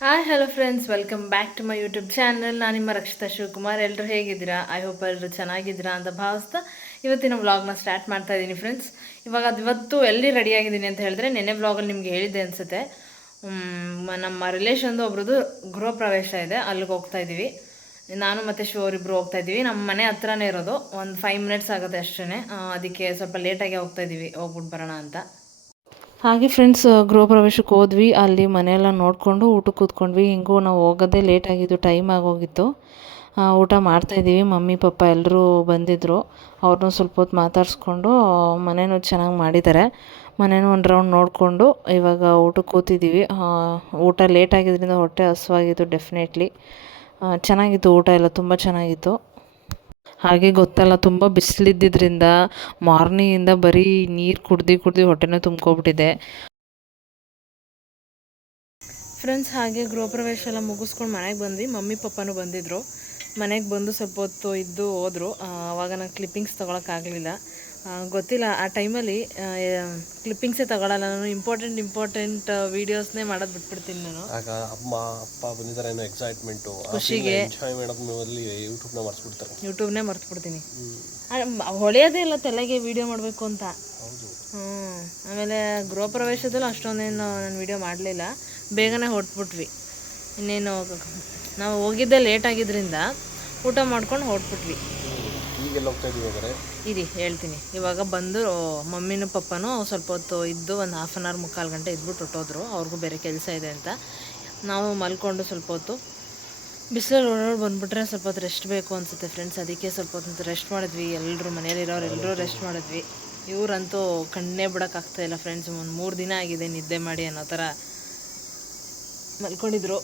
Hi hello friends, welcome back to my YouTube channel. ನಾನು ನಿಮ್ಮ ರಕ್ಷಿತಾ ಶಿವಕುಮಾರ್. ಎಲ್ಲರೂ ಹೇಗಿದ್ದೀರಾ? ಐ ಹೋಪ್ ಎಲ್ಲರೂ ಚೆನ್ನಾಗಿದ್ದೀರಾ ಅಂತ ಭಾವಿಸ್ತಾ ಇವತ್ತಿನ ವ್ಲಾಗ್ನ ಸ್ಟಾರ್ಟ್ ಮಾಡ್ತಾ ಇದ್ದೀನಿ ಫ್ರೆಂಡ್ಸ್. ಇವತ್ತು ಎಲ್ಲಿ ರೆಡಿಯಾಗಿದ್ದೀನಿ ಅಂತ ಹೇಳಿದ್ರೆ, ನೆನ್ನೆ ವ್ಲಾಗಲ್ಲಿ ನಿಮಗೆ ಹೇಳಿದ್ದೆ ಅನಿಸುತ್ತೆ. ನಮ್ಮ ರಿಲೇಷನ್ದು ಒಬ್ರದ್ದು ಗೃಹ ಪ್ರವೇಶ ಇದೆ, ಅಲ್ಲಿಗೆ ಹೋಗ್ತಾ ಇದ್ದೀವಿ. ನಾನು ಮತ್ತು ಶಿವರಿಬ್ಬರು ಹೋಗ್ತಾ ಇದ್ದೀವಿ. ನಮ್ಮ ಮನೆ ಹತ್ರನೇ ಇರೋದು, ಒಂದು 5 ಮಿನಿಟ್ಸ್ ಆಗುತ್ತೆ ಅಷ್ಟೇ. ಅದಕ್ಕೆ ಸ್ವಲ್ಪ ಲೇಟಾಗಿ ಹೋಗ್ತಾ ಇದ್ದೀವಿ, ಹೋಗ್ಬಿಟ್ಟು ಬರೋಣ ಅಂತ. ಹಾಗೆ ಫ್ರೆಂಡ್ಸ್, ಗೃಹ ಪ್ರವೇಶಕ್ಕೆ ಹೋದ್ವಿ. ಅಲ್ಲಿ ಮನೆಯೆಲ್ಲ ನೋಡಿಕೊಂಡು ಊಟಕ್ಕೆ ಕೂತ್ಕೊಂಡ್ವಿ. ಹಿಂಗೂ ನಾವು ಹೋಗೋದೇ ಲೇಟ್ ಆಗಿದ್ದು, ಟೈಮ್ ಆಗೋಗಿತ್ತು. ಊಟ ಮಾಡ್ತಾಯಿದ್ದೀವಿ. ಮಮ್ಮಿ ಪಪ್ಪ ಎಲ್ಲರೂ ಬಂದಿದ್ದರು. ಅವ್ರನ್ನೂ ಸ್ವಲ್ಪ ಹೊತ್ತು ಮಾತಾಡಿಸ್ಕೊಂಡು ಮನೇನೂ ಚೆನ್ನಾಗಿ ಮಾಡಿದ್ದಾರೆ. ಮನೇನೂ ಒಂದು ರೌಂಡ್ ನೋಡಿಕೊಂಡು ಇವಾಗ ಊಟಕ್ಕೆ ಕೂತಿದ್ದೀವಿ. ಊಟ ಲೇಟ್ ಆಗಿದ್ದರಿಂದ ಹೊಟ್ಟೆ ಹಸಿವಾಗಿತ್ತು ಡೆಫಿನೆಟ್ಲಿ. ಚೆನ್ನಾಗಿತ್ತು, ಊಟ ಎಲ್ಲ ತುಂಬ ಚೆನ್ನಾಗಿತ್ತು. ಹಾಗೆ ಗೊತ್ತಲ್ಲ, ತುಂಬ ಬಿಸಿಲಿದ್ದಿದ್ದರಿಂದ ಮಾರ್ನಿಂಗಿಂದ ಬರೀ ನೀರು ಕುಡ್ದು ಹೊಟ್ಟೆನೂ ತುಂಬ್ಕೊಬಿಟ್ಟಿದೆ ಫ್ರೆಂಡ್ಸ್. ಹಾಗೆ ಗೃಹ ಪ್ರವೇಶ ಎಲ್ಲ ಮುಗಿಸ್ಕೊಂಡು ಮನೆಗೆ ಬಂದ್ವಿ. ಮಮ್ಮಿ ಪಪ್ಪನೂ ಬಂದಿದ್ದರು. ಮನೆಗೆ ಬಂದು ಸ್ವಲ್ಪ ಹೊತ್ತು ಇದ್ದು ಹೋದರು. ಆವಾಗ ನಾನು ಕ್ಲಿಪ್ಪಿಂಗ್ಸ್ ತೊಗೊಳಕ್ಕಾಗಲಿಲ್ಲ. ಗೊತ್ತಿಲ್ಲ, ಆ ಟೈಮಲ್ಲಿ ಕ್ಲಿಪ್ಪಿಂಗ್ಸೇ ತಗೊಳ್ಳಲ್ಲ ನಾನು. ಇಂಪಾರ್ಟೆಂಟ್ ವೀಡಿಯೋಸ್ನೇ ಮಾಡೋದು ಬಿಟ್ಬಿಡ್ತೀನಿ ನಾನು. ಆಗ ಅಮ್ಮ ಅಪ್ಪ ಬಂದಿದ್ದಾರೆ ಅನ್ನೋ ಎಕ್ಸೈಟ್ಮೆಂಟು, ಖುಷಿಗೆ ಎಂಜಾಯ್ ಮಾಡೋದ್ರಲ್ಲಿ ಯೂಟ್ಯೂಬ್ನೇ ಮರ್ತ್ಬಿಡ್ತೀನಿ. ಹೊಳೆಯೋದೇ ಇಲ್ಲ ತಲೆಗೆ ವೀಡಿಯೋ ಮಾಡಬೇಕು ಅಂತ. ಹೌದು. ಆಮೇಲೆ ಗೃಹ ಪ್ರವೇಶದಲ್ಲೂ ಅಷ್ಟೊಂದೇನು ನಾನು ವೀಡಿಯೋ ಮಾಡಲಿಲ್ಲ, ಬೇಗನೆ ಹೊರಟ್ಬಿಟ್ವಿ. ಇನ್ನೇನು ನಾವು ಹೋಗಿದ್ದೆ ಲೇಟ್ ಆಗಿದ್ದರಿಂದ ಊಟ ಮಾಡ್ಕೊಂಡು ಹೊರಟ್ಬಿಟ್ವಿ. ಈಗೆಲ್ಲ ಹೋಗ್ತಾ ಇದ್ದೀವಿ ಇರಿ ಹೇಳ್ತೀನಿ. ಇವಾಗ ಬಂದು ಮಮ್ಮಿನೂ ಪಪ್ಪನೂ ಸ್ವಲ್ಪ ಹೊತ್ತು ಇದ್ದು, ಒಂದು 1/2 ಅವರ್ 3/4 ಗಂಟೆ ಇದ್ಬಿಟ್ಟು ಹೊಟ್ಟೋದ್ರು. ಅವ್ರಿಗೂ ಬೇರೆ ಕೆಲಸ ಇದೆ ಅಂತ. ನಾವು ಮಲ್ಕೊಂಡು ಸ್ವಲ್ಪ ಹೊತ್ತು ಬಿಸಿಲಲ್ಲಿ ಓಡಾಡಿ ಬಂದುಬಿಟ್ರೆ ಸ್ವಲ್ಪ ಹೊತ್ತು ರೆಸ್ಟ್ ಬೇಕು ಅನಿಸುತ್ತೆ ಫ್ರೆಂಡ್ಸ್. ಅದಕ್ಕೆ ಸ್ವಲ್ಪ ಹೊತ್ತು ರೆಸ್ಟ್ ಮಾಡಿದ್ವಿ. ಎಲ್ಲರೂ ಮನೇಲಿರೋರು ಎಲ್ಲರೂ ರೆಸ್ಟ್ ಮಾಡಿದ್ವಿ. ಇವರಂತೂ ಕಣ್ಣೇ ಬಿಡೋಕ್ಕಾಗ್ತಾಯಿಲ್ಲ ಫ್ರೆಂಡ್ಸ್. ಒಂದು 3 ದಿನ ಆಗಿದೆ ನಿದ್ದೆ ಮಾಡಿ ಅನ್ನೋ ಥರ ಮಲ್ಕೊಂಡಿದ್ರು.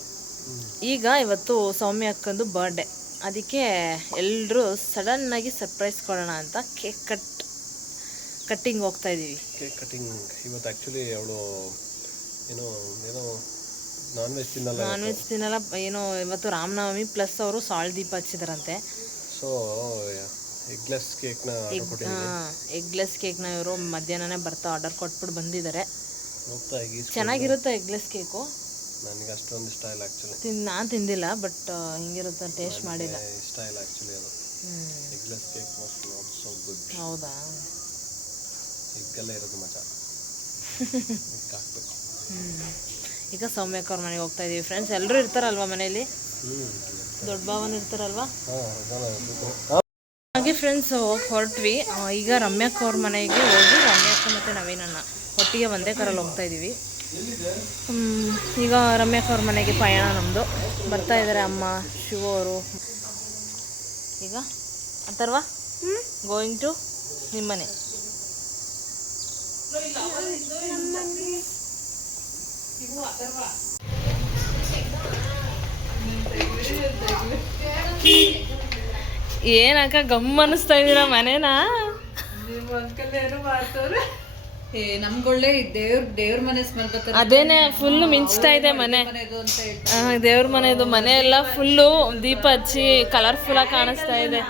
ಈಗ ಇವತ್ತು ಸೌಮ್ಯ ಅಕ್ಕಂದು ಬರ್ಡೇ, ಅದಕ್ಕೆ ಎಲ್ಲರೂ ಸಡನ್ನಾಗಿ ಸರ್ಪ್ರೈಸ್ ಕೊಡೋಣ ಅಂತ ಕಟ್ಟಿಂಗ್ ಹೋಗ್ತಾ ಇದ್ದೀವಿ. ಕೇಕ್ ಕಟಿಂಗ್ ಇವತ್ತು ಆ್ಯಕ್ಚುಲಿ ಅವಳು ಏನೋ ನಾನ್ ವೆಜ್ ತಿನ್ನಲ್ಲ ಏನೋ. ಇವತ್ತು ರಾಮನವಮಿ ಪ್ಲಸ್ ಅವರು ಸಾಳ್ ದೀಪ ಹಚ್ಚಿದಾರಂತೆ. ಸೊ ಎಗ್ಲೆಸ್ ಕೇಕ್ನ ಇವರು ಮಧ್ಯಾಹ್ನನೇ ಆರ್ಡರ್ ಕೊಟ್ಬಿಟ್ಟು ಬಂದಿದ್ದಾರೆ. ಚೆನ್ನಾಗಿರುತ್ತೆ ಎಗ್ಲೆಸ್ ಕೇಕು. ನನಗೆ ಅಷ್ಟೊಂದು ಇಷ್ಟ ಇಲ್ಲ ಆ್ಯಕ್ಚುಲಿ. ನಾನು ತಿಂದಿಲ್ಲ, ಬಟ್ ಹಿಂಗಿರುತ್ತೆ ಟೇಸ್ಟ್ ಮಾಡಿಲ್ಲ. ಇಷ್ಟ ಇಲ್ಲ ಆ್ಯಕ್ಚುಲಿ ಅದು. Eggless cake not so good. ಹೌದಾ? ಎಗ್ಗೆಲ್ಲ ಇರೋದು ಮಜಾ. ಹಾಕ್ಬೇಕು. ಈಗ ಸೌಮ್ಯಕ್ಕ ಅವ್ರ ಮನೆಗೆ ಹೋಗ್ತಾ ಇದೀವಿ ಫ್ರೆಂಡ್ಸ್. ಎಲ್ಲರೂ ಇರ್ತಾರಲ್ವಾ ಮನೇಲಿ, ದೊಡ್ಡ ಭಾವನ ಇರ್ತಾರಲ್ವಾ. ಹಾಗೆ ಫ್ರೆಂಡ್ಸ್ ಹೊರಟ್ವಿ. ಈಗ ರಮ್ಯಕ್ಕ ಅವ್ರ ಮನೆಗೆ ಹೋಗಿ ರಮ್ಯಕ್ಕ ಮತ್ತು ನವೀನಣ್ಣ ಒಟ್ಟಿಗೆ ಒಂದೇ ಕಾರಲ್ಲಿ ಹೋಗ್ತಾ ಇದ್ದೀವಿ. ಈಗ ರಮ್ಯಕ್ಕ ಅವ್ರ ಮನೆಗೆ ಪಯಣ ನಮ್ಮದು. ಬರ್ತಾ ಇದ್ದಾರೆ ಅಮ್ಮ, ಶಿವ ಅವರು. ಈಗ ಅಥರ್ವ ಗೋಯಿಂಗ್ ಟು ನಿಮ್ಮನೆ. ಏನಕ್ಕ ಗಮ್ಮ ಅನ್ನಿಸ್ತಾ ಇದ್ದೀರಾ ಮನೇನಾ? ನಮ್ಗೊಳ್ಳೆ ದೇವ್ರ ಮನೆ ಸ್ಮೆಲ್ ಬರ್ತದೆ. ಅದೇನೆ ಫುಲ್ಲು ಮಿಂಚ್ತಾ ಇದೆ ಮನೆ. ದೇವ್ರ ಮನೆದು ಮನೆ ಎಲ್ಲ ಫುಲ್ಲು ದೀಪ ಹಚ್ಚಿ ಕಲರ್ಫುಲ್ ಆಗಿ ಕಾಣಿಸ್ತಾ ಇದೆ.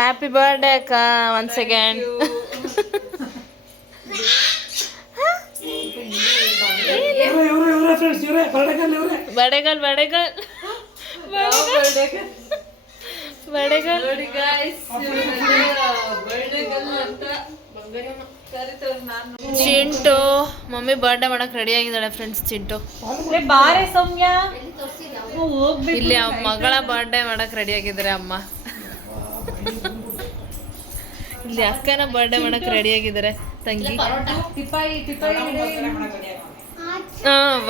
ಹ್ಯಾಪಿ ಬರ್ಡೇ ಅಕ್ಕ, ಒನ್ಸ್ ಅಗೇನ್. ಬಡೆಗಲ್ ಚಿಂಟು ಮಮ್ಮಿ ಬರ್ಡೇ ಮಾಡಕ್ ರೆಡಿ ಆಗಿದ್ದಾಳೆ ಫ್ರೆಂಡ್ಸ್. ಚಿಂಟು ಇಲ್ಲಿ ಮಗಳ ಬರ್ಡೇ ಮಾಡಕ್ ರೆಡಿ ಆಗಿದ್ದಾರೆ ಅಮ್ಮ. ಇಲ್ಲಿ ಅಕ್ಕನ ಬರ್ಡೇ ಮಾಡಕ್ ರೆಡಿ ಆಗಿದ್ದಾರೆ ತಂಗಿ.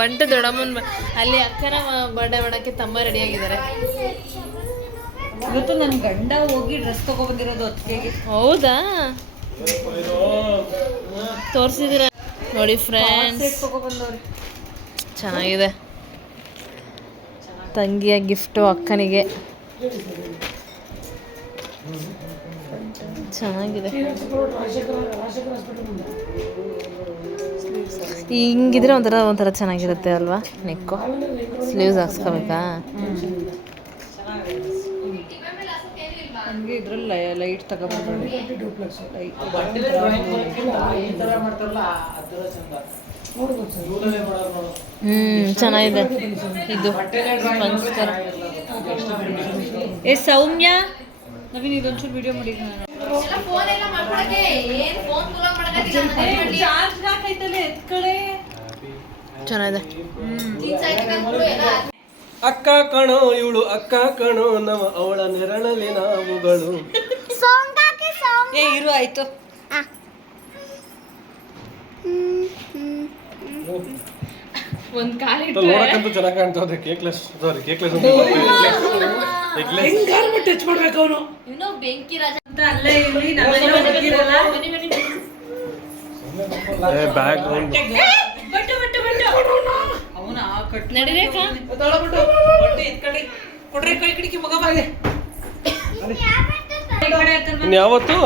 ಒಂಟು ದೊಡ್ಡಮ್ಮನ ಅಲ್ಲಿ ಅಕ್ಕನ ಬರ್ಡೇ ಮಾಡಕ್ಕೆ ತಮ್ಮ ರೆಡಿ ಆಗಿದ್ದಾರೆ. ಇವತ್ತು ನನ್ನ ಗಂಡ ಹೋಗಿ ಡ್ರೆಸ್ ತಗೊಬಂದಿರೋದು ಅತ್ತಿಗೆಗೆ. ಹೌದಾ? ತೋರಿಸಿದಿರ ನೋಡಿ ಫ್ರೆಂಡ್ಸ್, ಚೆನ್ನಾಗಿದೆ. ತಂಗಿಯ ಗಿಫ್ಟು ಅಕ್ಕನಿಗೆ. ಚೆನ್ನಾಗಿದೆ. ಹಿಂಗಿದ್ರೆ ಒಂಥರ ಚೆನ್ನಾಗಿರುತ್ತೆ ಅಲ್ವಾ? ನೆಕ್ಕು ಸ್ಲೀವ್ಸ್ ಹಾಕ್ಸ್ಕೋಬೇಕಾ? ನಮಗೆ ಇದ್ರಲ್ಲಿ ಲೈಟ್ ತಗೊಬರ್ಬೇಡಿ. ಚೆನ್ನಾಗಿದೆ ಇದು ಏ ಸೌಮ್ಯ ನವೀನ್ ಇದೊಂಚೂರು ವಿಡಿಯೋ ಮಾಡಿ. ಚಾರ್ಜ್ ಹಾಕೈತಲ್ಲ ಎತ್ಕಡೆ. ಚೆನ್ನಾಗಿದೆ. ಅಕ್ಕ ಕಣೋ ಇವಳು ಅಕ್ಕ ಕಣೋ ನವ ಅವಳ ನೆರಳಲ್ಲಿ ನಾವುಗಳು. ಏ ಇರು ಆಯ್ತು. ಒಂದ್ ಕಾಲಿ ನೋಡಕ್ಕಂತೂ ಚೆನ್ನಾಗಿ ಕಾಣ್ತದೆ. ಕೇಕ್ಲೆಸ್ ಸಾರಿ ಕೇಕ್ಲೆಸ್ ಟಚ್ ಮಾಡ್ಬೇಕು ಅವನು. ಬೆಂಕಿ ರಾಜ ಅಂತ ಅಲ್ಲೇ ಇಲ್ಲಿ ನಾವೆಲ್ಲ ಹೋಗಿರಲ್ಲ. ಬ್ಯಾಕ್ ಗ್ರೌಂಡ್ ಅವನ ಕಟ್ ನಡಿರೇಕ ಬಟ್ಟೆ ಎತ್ಕಡೆ ಕೊಡ್ರೆ ಕೈ ಕಿಡಿಕಿ ಮಗ ಬಾಗೆ. ಇನ್ಯಾವತ್ತು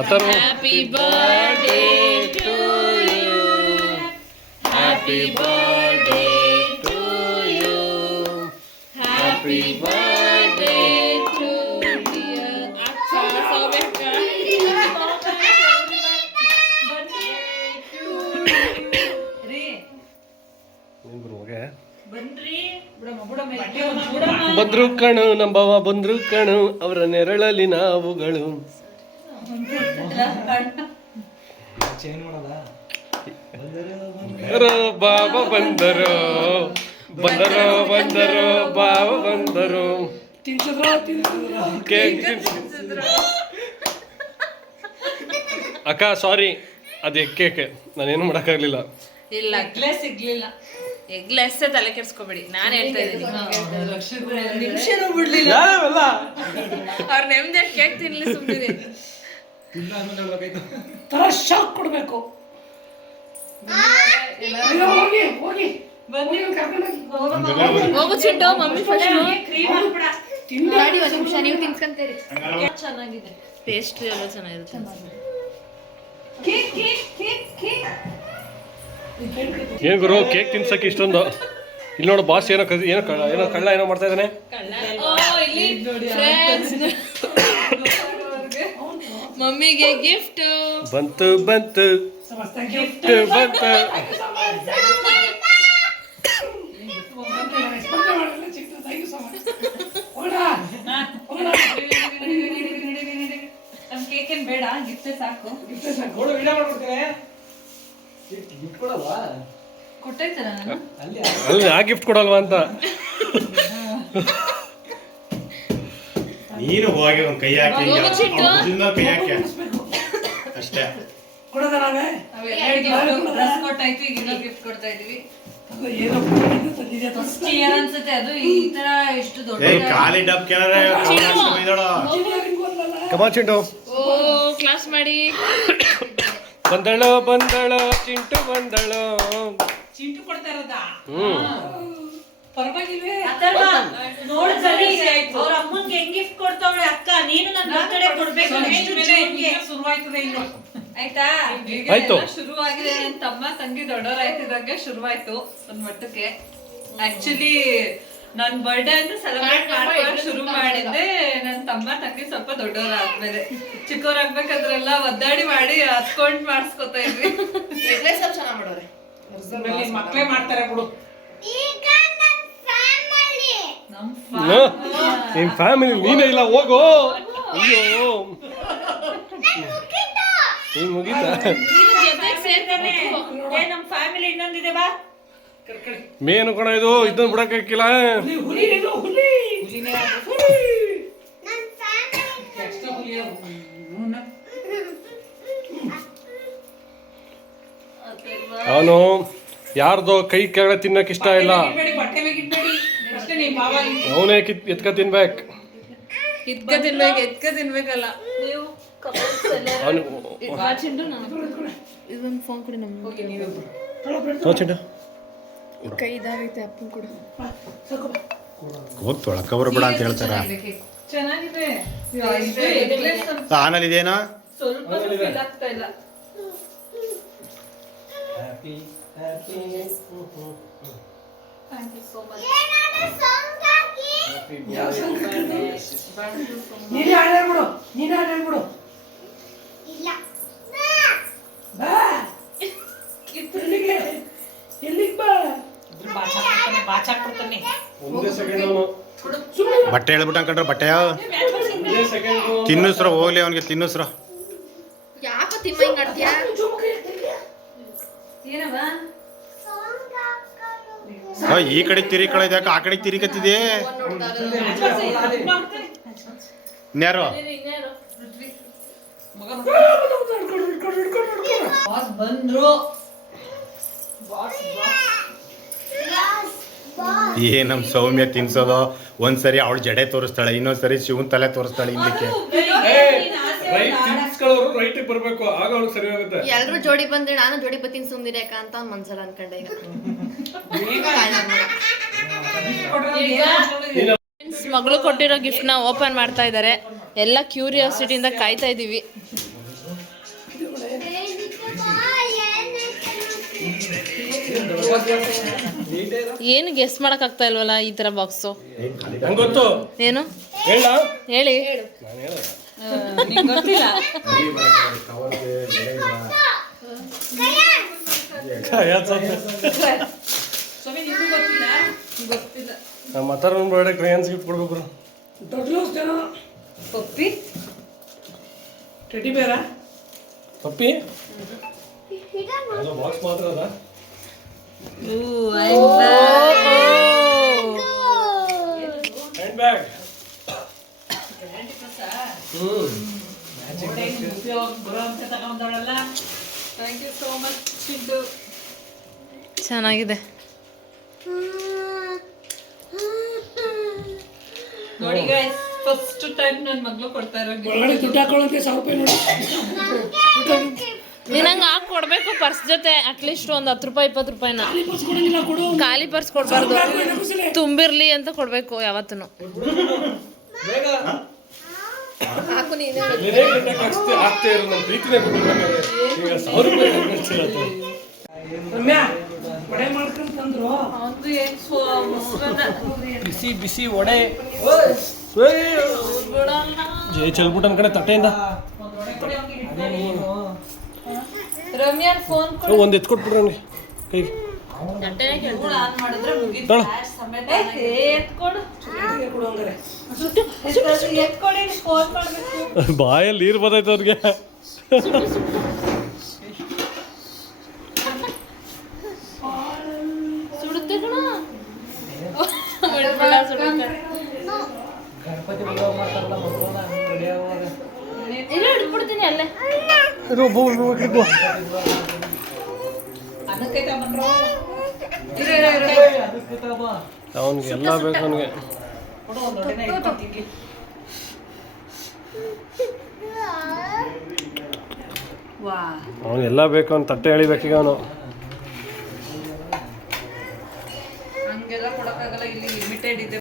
Atharva happy birthday to you, happy birthday to you, happy birthday to dear ಅಕ್ಕ ಸೌಮ್ಯಕ್ಕ. ಬಂದ್ರು ಕಣು ನಂಬವ ಬಂದ್ರು ಕಣು ಅವರ ನೆರಳಲ್ಲಿ ನಾವುಗಳು. ಬಾಬಾ ಬಂದರು ಬಂದರು ಬಂದರು ಬಾಬಾ ಬಂದರು. ಅಕ್ಕ ಸಾರಿ ಅದು ಕೇಕ್ ನಾನೇನು ಮಾಡೋಕ್ಕಾಗಲಿಲ್ಲ. ಇಲ್ಲ ಎಗ್ಲೆಸ್ ಸಿಗ್ಲಿಲ್ಲ. ಎಗ್ಲೆಸ್ ತಲೆ ಕೆಡ್ಸ್ಕೊಬೇಡಿ, ನಾನು ಹೇಳ್ತಾ ಇದ್ದೀನಿ. ನಿಮಿಷನೂ ಬಿಡ್ಲಿಲ್ಲ. ಅವ್ರ ನೆಮ್ಮದಿ ಕೇಕ್ ತಿನ್ಲಿ ಸುಮ್ಮನೆ. ಶಾಕ್ ಕೊಡ್ಬೇಕು. ಹೋಗು ಚಿಂಟು, ಮಮ್ಮಿ ಫಸ್ಟ್ ಚೆನ್ನಾಗಿದೆ. ಪೇಸ್ಟ್ರಿ ಎಲ್ಲ ಚೆನ್ನಾಗಿರುತ್ತೆ. ಏನು ಗುರು ಕೇಕ್ ತಿನ್ಸಕ್ಕೆ ಇಷ್ಟೊಂದು? ಇಲ್ಲಿ ನೋಡು ಬಾಸ್ ಏನೋ ಏನೋ ಕಳ್ಳ ಏನೋ ಮಾಡ್ತಾ ಇದ್ದಾನೆ. ಮಮ್ಮಿಗೆ ಗಿಫ್ಟ್ ಬಂತು ಬಂತು ಗಿಫ್ಟ್ ಬಂತು. ನಮ್ ಕೇಕ್ ಏನ್ ಬೇಡ, ಗಿಫ್ಟ್ ಸಾಕು. ಕೊಟ್ಟೈತಲ್ಲ ನಾನು ಅಲ್ಲಿ ಆ ಗಿಫ್ಟ್ ಕೊಡಲ್ವಾ ಅಂತ. ನೀನು ಹೋಗಿ ಒಂದು ಕೈ ಹಾಕಿ ಕೈ ಹಾಕಿ ಅಷ್ಟೇ. ಡ್ರೆಸ್ ಕೊಟ್ಟಾಯ್ತು, ಈಗ ಇನ್ನೊಂದು ಗಿಫ್ಟ್ ಕೊಡ್ತಾ ಇದೀವಿ. ಫಸ್ಟ್ ಇಯರ್ ಅನ್ಸುತ್ತೆ ಅದು ಈ ತರ ಎಷ್ಟು ದೊಡ್ಡ ಖಾಲಿ ಡಬ್ ಕೇಳರೆ ಕಮಾ ಚಿಂಟು. ಓ ಕ್ಲಾಸ್ ಮಾಡಿ. ಬಂದಳು ಬಂದಳು ಚಿಂಟು ಬಂದಳು. ಚಿಂಟು ಕೊಡ್ತಾ ಇರೋದಾ? ಪರವಾಗಿಲ್ವೇ? ನೋಡಿದ್ರೆ ಅವ್ರ ಅಮ್ಮಂಗೆ ಹೆಂಗ್ ಗಿಫ್ಟ್ ಕೊಡ್ತಾವಳೆ ಅಕ್ಕ, ನೀನು ನನ್ನ ಬರ್ತಡೇ ಕೊಡ್ಬೇಕು. ಶುರುವಾಯ್ತದೆ ಇನ್ನು ಆಯ್ತಾ? ಆಯ್ತು. ಶುರುವಾಗಿದೆ. ನನ್ನ ತಮ್ಮ ತಂಗಿ ದೊಡ್ಡವರಾಯ್ತಿದಂಗೆ ಶುರುವಾಯ್ತು ಒಂದ್ ಮಟ್ಟಕ್ಕೆ. ಆಕ್ಚುಲಿ ನನ್ ಬರ್ಡೇ ಅಂತ ಸೆಲೆಬ್ರೇಟ್ ಮಾಡ್ಕೊಳಕ್ ಶುರು ಮಾಡಿದ್ದೆ ನನ್ ತಮ್ಮ ತಂಗಿ ಸ್ವಲ್ಪ ದೊಡ್ಡವರಾದ್ಮೇಲೆ. ಚಿಕ್ಕವರಾಗ್ಬೇಕಾದ್ರೆಲ್ಲ ಒದ್ದಾಡಿ ಮಾಡಿ ಹತ್ಕೊಂಡ್ ಮಾಡಿಸ್ಕೊತಾ ಇದ್ವಿ. ಚೆನ್ನಾಗಿ ಮಾಡೋರೆ ಮಕ್ಳೇ ಮಾಡ್ತಾರೆ ಬಿಡು. ನಿನ್ ಫ್ಯಾಮಿಲಿ ನೀನೇ ಇಲ್ಲ, ಹೋಗೋ. ಅಯ್ಯೋ ನೀನ್ ಮುಗೀತಾ? ನಮ್ ಫ್ಯಾಮಿಲಿ ಇನ್ನೊಂದಿದೆ ಬಾ. ಮೇನು ಕಣ ಇದು, ಇದನ್ನ ಬಿಡಕ್ಕಾಗಿಲ್ಲ. ಹುಲಿ ಇದು, ಹುಲಿ. ಅವನು ಯಾರ್ದೋ ಕೈ ಕೆಳಗೆ ತಿನ್ನಕ್ ಇಷ್ಟ ಇಲ್ಲ. ಅವನೇ ಎತ್ಕ ತಿನ್ಬೇಕು. ಎತ್ಕ ತಿನ್ಬೇಕಲ್ಲ ನೀವು. ಇದೊಂದು ಫೋನ್ ಕೊಡಿ ನಮ್ಗೆ. ಚಿಂಟು ಕೈ ಇದಾಗೈತೆ ಅಪ್ಪನ್ ಕೂಡ. ಹೋಗಿ ತೊಳಕ ಬರಬೇಡ ಅಂತ ಹೇಳ್ತಾರ. ಚೆನ್ನಾಗಿದೆ eggless ಅಂತ ಆನಲ್ಲಿ ಇದೇನೋ ಸ್ವಲ್ಪ ಫೀಲ್ ಆಗ್ತಾ ಇಲ್ಲ. Thank you so much. ನೀನೇ ಹಾಡು ಹೇಳ್ಬಿಡು, ನೀನೇ ಹಾಡು ಹೇಳ್ಬಿಡು. ಬಾ ಎಲ್ಲಿಗೆ ಎಲ್ಲಿಗೆ ಬಾ ಬಾಚಾಕ್ಬಿಡ್ತಾನೆ. ಒಂದೇ ಸೆಕೆಂಡ್ ಅವನು ಬಟ್ಟೆ ಹೇಳ್ಬಿಟ್ಟು ಅನ್ಕೊಂಡ್ರೆ ಬಟ್ಟೆ ಒಂದೇ ಸೆಕೆಂಡ್ ತಿನ್ನಿಸ್ರ ಹೋಗ್ಲಿ ಅವನಿಗೆ ತಿನ್ನಿಸ್ರ. ಯಾಕ ತಿಮ್ಮ ಹಿಂಗ್ ಆಡ್ತೀಯಾ? ಏನವ ಈ ಕಡೆ ತಿರಿಕಳದ ಯಾಕೆ ಆ ಕಡೆ ತಿರಿಕತ್ತಿದೆ ಇನ್ಯಾರು ಬಾಸ್ ಬಂದ್ರು. ನಮ್ ಸೌಮ್ಯ ತಿನ್ಸೋದು ಒಂದ್ಸರಿ ಅವಳು ಜಡೆ ತೋರಿಸ್ತಾಳೆ, ಇನ್ನೊಂದ್ಸರಿ ಶಿವನ್ ತಲೆ ತೋರಿಸ್ತಾಳೆ ಹಿಂದಕ್ಕೆ. ರೈಟ್ ತಿನ್ಸ್ಕೊಳ್ಳೋರು ರೈಟಿಗೆ ಬರ್ಬೇಕು, ಆಗ ಅವ್ರಿಗೆ ಸರಿ ಹೋಗುತ್ತೆ. ಎಲ್ರು ಜೋಡಿ ಬಂದ್ರೆ ನಾನು ಜೋಡಿ ಬತ್ತೀನಿ ಸುಮ್ನಿರೆ ಯಾಕ ಅಂತ ಮನ್ಸಲ್ಲ ಅನ್ಕೊಂಡೆ ಈಗ ಮಗಳು ಕೊಟ್ಟಿರೋ ಗಿಫ್ಟ್ ನ ಓಪನ್ ಮಾಡ್ತಾ ಇದ್ದಾರೆ. ಎಲ್ಲ ಕ್ಯೂರಿಯಾಸಿಟಿಯಿಂದ ಕಾಯ್ತಾ ಇದೀವಿ. ಏನು ಗೆಸ್ ಮಾಡಕ್ ಆಗ್ತಾ ಇಲ್ವಲ್ಲ ಈ ತರ ಬಾಕ್ಸು. ನಂಗೆ ಗೊತ್ತು. ಏನು ಹೇಳ ಹೇಳಿ. ನಿಂಗ್ ಗೊತ್ತಿಲ್ಲ. ಸ್ವಾಮಿ ನಿಮ್ಗೂ ಗೊತ್ತಿಲ್ಲ? ಗೊತ್ತಿಲ್ಲ. ನಮ್ಮ ಹತ್ತಾರ ಬರ್ಡೆ ಕ್ರಯಾನ್ಸ್ ಗಿಫ್ಟ್ ಕೊಡ್ಬೇಕು. ದೊಡ್ಡ ಪಪ್ಪಿ ಟೆಡಿ ಬೇರ ಪಪ್ಪಿ ಬಾಕ್ಸ್ ಮಾತ್ರ ಅದ. Hand bag. Thank you so much Chintu. ಚೆನ್ನಾಗಿದೆ. ನೋಡಿ ಗೈಸ್, ಫಸ್ಟ್ ಟೈಮ್ ನನ್ನ ಮಗಳು ಕೊಡ್ತಾ ಇರೋ ಒಳಗಡೆ ದುಡ್ಡು ಹಾಕೊಳ್ಳೋಕೆ 1000 ರೂಪಾಯಿ ನೋಡಿ. ನೀನಂಗೆ ಹಾಕಿ ಕೊಡ್ಬೇಕು ಪರ್ಸ್ ಜೊತೆ ಅಟ್ಲೀಸ್ಟ್ ಒಂದು 10 ರೂಪಾಯಿ 20 ರೂಪಾಯಿನ. ಪರ್ಸ್ ಕೊಡಂಗಿಲ್ಲ, ಕೊಡು. ಖಾಲಿ ಪರ್ಸ್ ಕೊಡ್ಬಾರ್ದು, ತುಂಬಿರ್ಲಿ ಅಂತ ಕೊಡ್ಬೇಕು ಯಾವತ್ತೂ. ಹಾಕು ನೀನು. ಆಗ್ತೇ ಇರೋ ನನ್ನ ಪ್ರೀತಿನೇ ಕೊಟ್ಟಿರ್ಬೇಕಾದ್ರೆ ಈಗ 1000 ರೂಪಾಯಿ ಖರ್ಚಿರತ್ತೆ. ರಮ್ಯಾ ವಡೆ ಮಾಡ್ಕೊಂಡು ತಂದ್ರು. ಒಂದು ಏನು ಮೊಸರನ್ನ ಬಿಸಿ ಬಿಸಿ ವಡೆ. ಜೈ ಚಲ್ಬಿಟ್ಟು ಅನ್ಕಡೆ ತಟ್ಟೆಯಿಂದ ರಮ್ಯಾ ಫೋನ್ ಒಂದು ಎತ್ಕೊಟ್ಬಿಡ್ರಿ ನನಗೆ ಕೈಗೆ. ಆನ್ ಮಾಡಿದ್ರೆ ಮುಗಿತು. ತಗೊಳ್ಳ. ಎತ್ಕೊಡು ಕೊಡು ಹಂಗಾರೆ. ಎತ್ಕೊಳ್ಳಿ, ಫೋನ್ ಮಾಡ್ಬೇಕು. ಬಾಯಲ್ಲಿ ನೀರು ಬರ್ತೈತೆ ಅವ್ರಿಗೆ. ಸುಡುತ್ತೆ ಕಣ. ಇಲ್ಲ ಹಿಡ್ಬಿಡ್ತೀನಿ ಅಲ್ಲೇ. ಅವನಿಗೆ ಎಲ್ಲ ಬೇಕು ಅವನಿಗೆ. ಅವನಿಗೆಲ್ಲ ಬೇಕು, ಅವ್ನು ತಟ್ಟೆ ಎಳಿಬೇಕೀಗ ಅವನು. ಹಂಗೆಲ್ಲ ಕೊಡಕ್ಕಾಗಲ್ಲ, ಇಲ್ಲಿ ಲಿಮಿಟೆಡ್ ಇದೆ.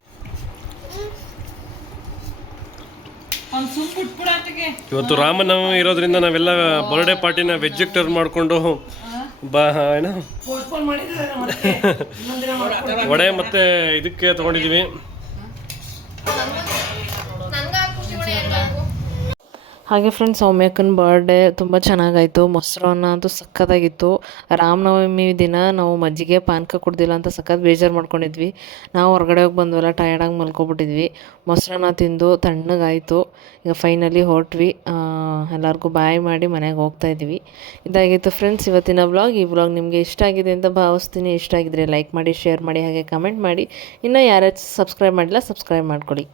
ಅವ್ನು ಸುಮ್ ಬಿಟ್ಬಿಡಾತಿಗೆ. ಇವತ್ತು ರಾಮನವಮಿ ಇರೋದ್ರಿಂದ ನಾವೆಲ್ಲ ಬರ್ಡೇ ಪಾರ್ಟಿನ ವೆಜ್ಜಿಗೆ ಟರ್ನ್ ಮಾಡಿಕೊಂಡು ಏನು ಪೋಸ್ಟ್ಪೋನ್ ಮಾಡಿದ್ರೆ ಮತ್ತೆ ಇನ್ನೊಂದಿನ ಮಾಡ್ಕೊಂಡು ವಡೆ ಮತ್ತೆ ಇದಕ್ಕೆ ತೊಗೊಂಡಿದ್ದೀವಿ. ಹಾಗೆ ಫ್ರೆಂಡ್ಸ್, ಸೌಮ್ಯಕ್ಕನ ಬರ್ಡೇ ತುಂಬ ಚೆನ್ನಾಗಾಯಿತು. ಮೊಸರನ್ನ ಅಂತೂ ಸಖತ್ತಾಗಿತ್ತು. ರಾಮನವಮಿ ದಿನ ನಾವು ಮಜ್ಜಿಗೆ ಪಾನಕ ಕುಡ್ದಿಲ್ಲ ಅಂತ ಸಖತ್ ಬೇಜಾರು ಮಾಡ್ಕೊಂಡಿದ್ವಿ. ನಾವು ಹೊರಗಡೆ ಹೋಗಿ ಬಂದ್ವಲ್ಲ, ಟಯರ್ಡಾಗಿ ಮಲ್ಕೊಬಿಟ್ಟಿದ್ವಿ. ಮೊಸರನ್ನ ತಿಂದು ತಣ್ಣಗಾಯಿತು. ಈಗ ಫೈನಲಿ ಹೊರಟ್ವಿ. ಎಲ್ಲರಿಗೂ ಬಾಯ್ ಮಾಡಿ ಮನೆಗೆ ಹೋಗ್ತಾಯಿದ್ವಿ. ಇದಾಗಿತ್ತು ಫ್ರೆಂಡ್ಸ್ ಇವತ್ತಿನ ವ್ಲಾಗ್. ಈ ವ್ಲಾಗ್ ನಿಮಗೆ ಇಷ್ಟ ಆಗಿದೆ ಅಂತ ಭಾವಿಸ್ತೀನಿ. ಇಷ್ಟ ಆಗಿದ್ರೆ ಲೈಕ್ ಮಾಡಿ, ಶೇರ್ ಮಾಡಿ, ಹಾಗೆ ಕಮೆಂಟ್ ಮಾಡಿ. ಇನ್ನೂ ಯಾರ್ಯಾರು ಸಬ್ಸ್ಕ್ರೈಬ್ ಮಾಡಿಲ್ಲ ಸಬ್ಸ್ಕ್ರೈಬ್ ಮಾಡ್ಕೊಳ್ಳಿ.